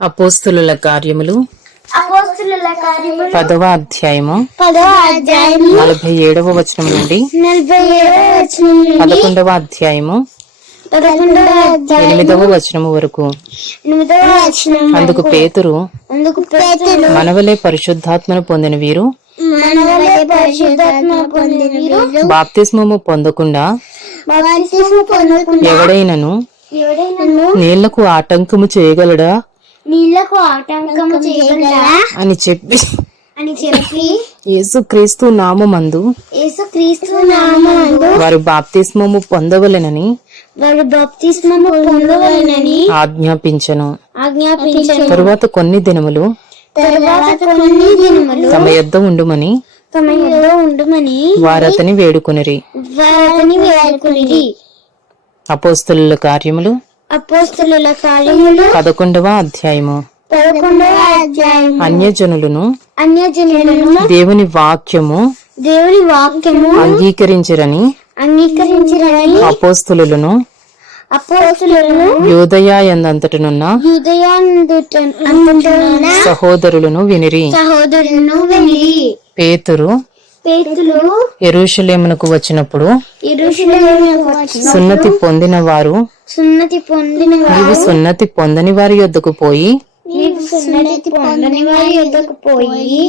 అపోస్తుల కార్యములు. పదవ అధ్యాయము. నలభై ఏడవ వచనం నుండి. పదకొండవ అధ్యాయము. ఎనిమిదవ వచనము వరకు. అందుకు పేతురు మనవలే పరిశుద్ధాత్మను పొందిన వీరు. బాప్తిస్మము పొందకుండా ఎవడైనను నీళ్ళకు ఆటంకము చేయగలడా? నీళ్ళకు ఆటంకము చేయగలరా? అని చెప్పి అని చెప్పి యేసుక్రీస్తు నామమందు యేసుక్రీస్తు నామందు వారు బాప్తిస్మము పొందవలెనని వారు బాప్తిస్మము పొందవలెనని ఆజ్ఞాపించను. ఆజ్ఞాపించను. తరువాత కొన్ని దినములు తరువాత కొన్ని దినములు తమ యొద్ద ఉండుమని తమ యుద్ధ ఉండుమని వారతని వేడుకొనిరి. వారిని వేడుకునిది అపోస్తుల కార్యములు అపోస్తుల కార్యములు పదకొండవ అధ్యాయము. పదకొండవ అధ్యాయం అన్యజనులను అన్యజనులను దేవుని వాక్యము దేవుని వాక్యము అంగీకరించిరని అంగీకరించిరని అపోస్తులను అపోస్తులను యోదయాయందంతటనున్న హృదయాన్ని సహోదరులను వినిరి. సహోదరులను విని పేతురు పేతులు ఎరుషలేమునకు వచ్చినప్పుడు సున్నతి పొందిన వారు సున్నతి పొందిన నీవు సున్నతి పొందని వారి యొద్దకు పోయి నీవు సున్నతి పొందని వారి యొద్దకు పోయి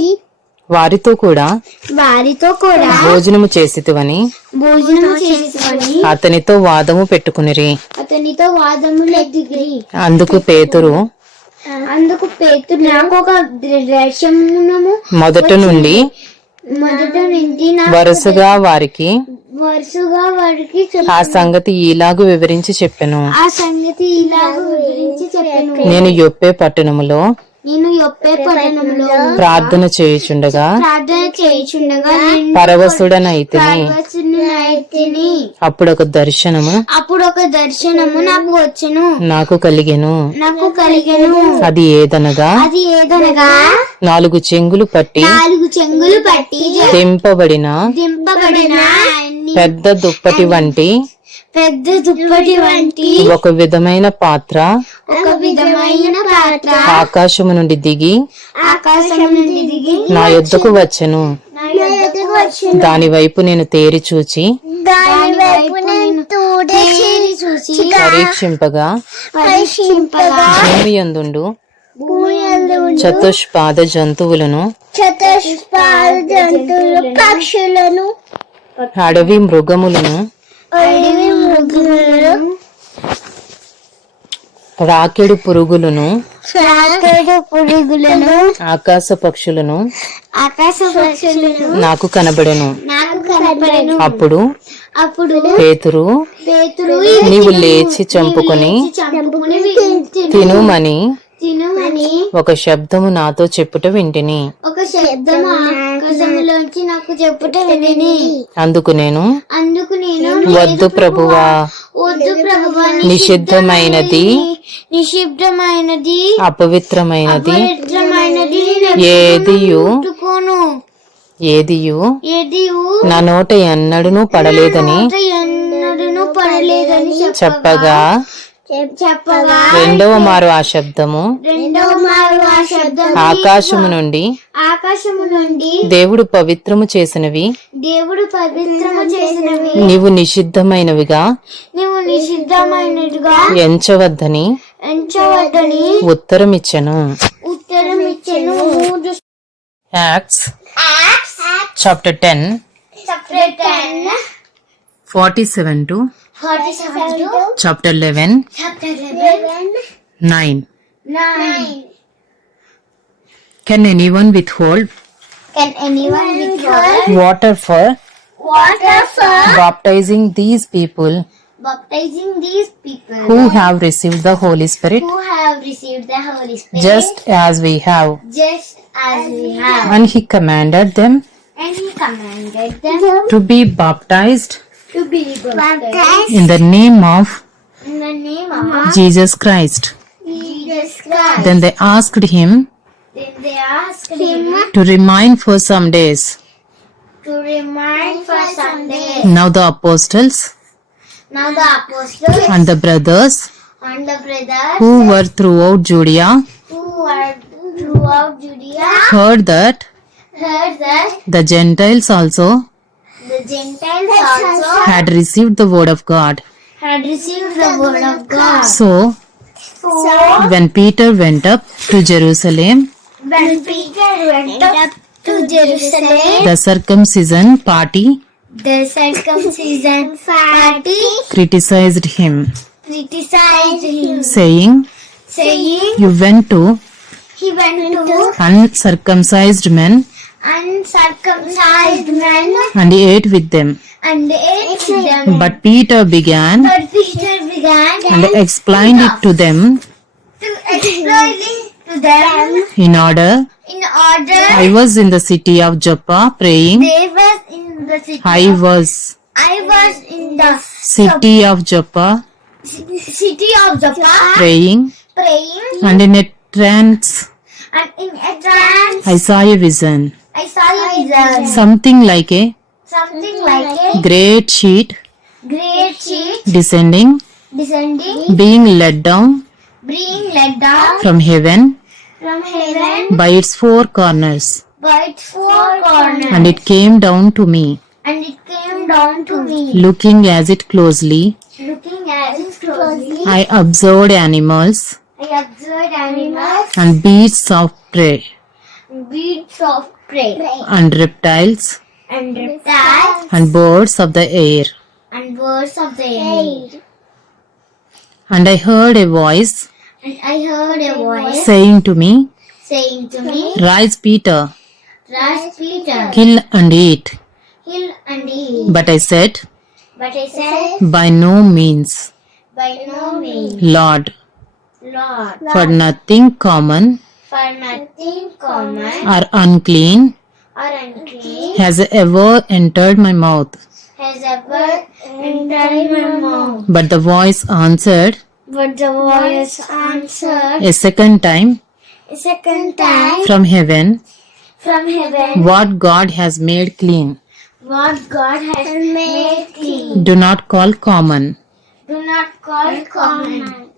వారితో కూడా వారితో కూడా భోజనము చేసితివని భోజనం చేసుకొని అతనితో వాదము పెట్టుకునిరి. అతనితో వాదములు దిగి అందుకు పేతురు అందుకు పేతురు నాకు ఒక దర్శనము మొదట నుండి వరుసగా వారికి వరుసగా వారికి ఆ సంగతి ఈలాగు వివరించి చెప్పెను. ఆ సంగతి ఇలాగ వివరించి చెప్పాను. నేను యొప్పే పట్టణములో నేను యొప్పే పట్టణంలో ప్రార్థన చేయుచుండగా ప్రార్థన చేయుచుండగా పరవశుడనైతిని. అప్పుడు ఒక దర్శనము అప్పుడు ఒక దర్శనము నాకు వచ్చెను. నాకు కలిగెను. నాకు కలిగెను. అది ఏదనగా? అది ఏదనగా? నాలుగు చెంగులు పట్టి నాలుగు చెంగులు పట్టి తెంపబడిన దింపబడిన అన్ని పెద్ద దుప్పటి వంటి పెద్ద దుప్పటి వంటి ఒక విధమైన పాత్ర ఒక విధమైన పాత్ర. ఆకాశము నుండి దిగి ఆకాశం నుండి దిగి నా యొద్దకు వచ్చెను. దాని వైపు నేను తేరి చూచి పరీక్షింపగా భూమి యందు చతుష్పాద జంతువులను చతుష్పాద జంతువులు పక్షులను. అడవి మృగములను అడవి మృగములను. రాకెడు పురుగులను రాకెడు పురుగులను ఆకాశ పక్షులను ఆకాశ పక్షులను నాకు కనబడెను. నాకు అప్పుడు అప్పుడు పేతురు పేతురు నీవు లేచి చంపుకుని తినుమని తినుమని ఒక శబ్దము నాతో చెప్పుట వింటిని. ఒక శబ్దం ఆకాశంలోంచి నాకు చెప్పుట విని అందుకు నేను అందుకు నేను వద్దు ప్రభువా. వద్దు ప్రభువా. నిషిద్ధమైనది. నిషిద్ధమైనది. అపవిత్రమైనది. పవిత్రమైనది ఏదియు? ఏదియు? ఏది నా నోట ఎన్నడూను పడలేదని ఎన్నడూను పడలేదని చెప్పగా చెప్పగా రెండవ మారు ఆ శబ్దము. రెండవ మారు ఆ శబ్దం ఆకాశము నుండి ఆకాశము నుండి దేవుడు పవిత్రము చేసినవి. దేవుడు పవిత్రము చేసినవి. నీవు నిషిద్ధమైనవిగా నీవు నిషిద్ధమైనట్టుగా ఎంచవద్దని ఎంచవద్దని ఉత్తరమిచ్చను. ఉత్తరం ఇచ్చెను Acts chapter ten separate ten forty seven to 47 chapter 11 chapter 11 9 9 can anyone withhold can anyone withhold water for water for baptizing these people baptizing these people? who have received the holy spirit? Who have received the holy spirit? Just as we have. Just as we have. And he commanded them and he commanded them to be baptized to be baptized in the name of in the name of Jesus Christ. Jesus Christ. Then they asked him Then they asked him to remain for some days. to remain for some days. Now the apostles Now the apostles and the brothers and the brothers who were throughout Judea who throughout Judea heard that heard that the Gentiles also the Gentiles also had received the word of God. had received the word of God. So, So when Peter went up to Jerusalem, when Peter went up to Jerusalem, the circumcision party the circumcision party criticized him, criticized him, saying, saying You went to he went to uncircumcised men uncircumcised men and ate with them. and ate with them. But Peter began But Peter began and explained it to them to explain it to them in order. in order I was in the city of Joppa praying. they was in the city. I of- was I was in the city of Joppa city of Joppa praying praying and in a trance and in a trance I saw a vision. I saw a vision. Something like a Something like a great sheet. Great sheet. Descending, descending, being let down. Being let down. From heaven. From heaven. By its four corners. by its four corners. And it came down to me. and it came down to me. Looking as it closely, Looking at it closely, I observed animals. I observed animals, and beasts of prey. Beasts of prey, and reptiles and reptiles, and birds of the air. and birds of the air. And I heard a voice And I heard a voice saying to me, saying to me, Rise, Peter, Rise, Peter, kill and eat. kill and eat. But I said, But I said, By no means, By no means, Lord, Lord, for nothing common for nothing common or unclean or unclean has ever entered my mouth. has ever entered my mouth. But the voice answered But the voice answered a second time a second time from heaven, from heaven, What God has made clean, what God has made clean. do not call common. Do not call common.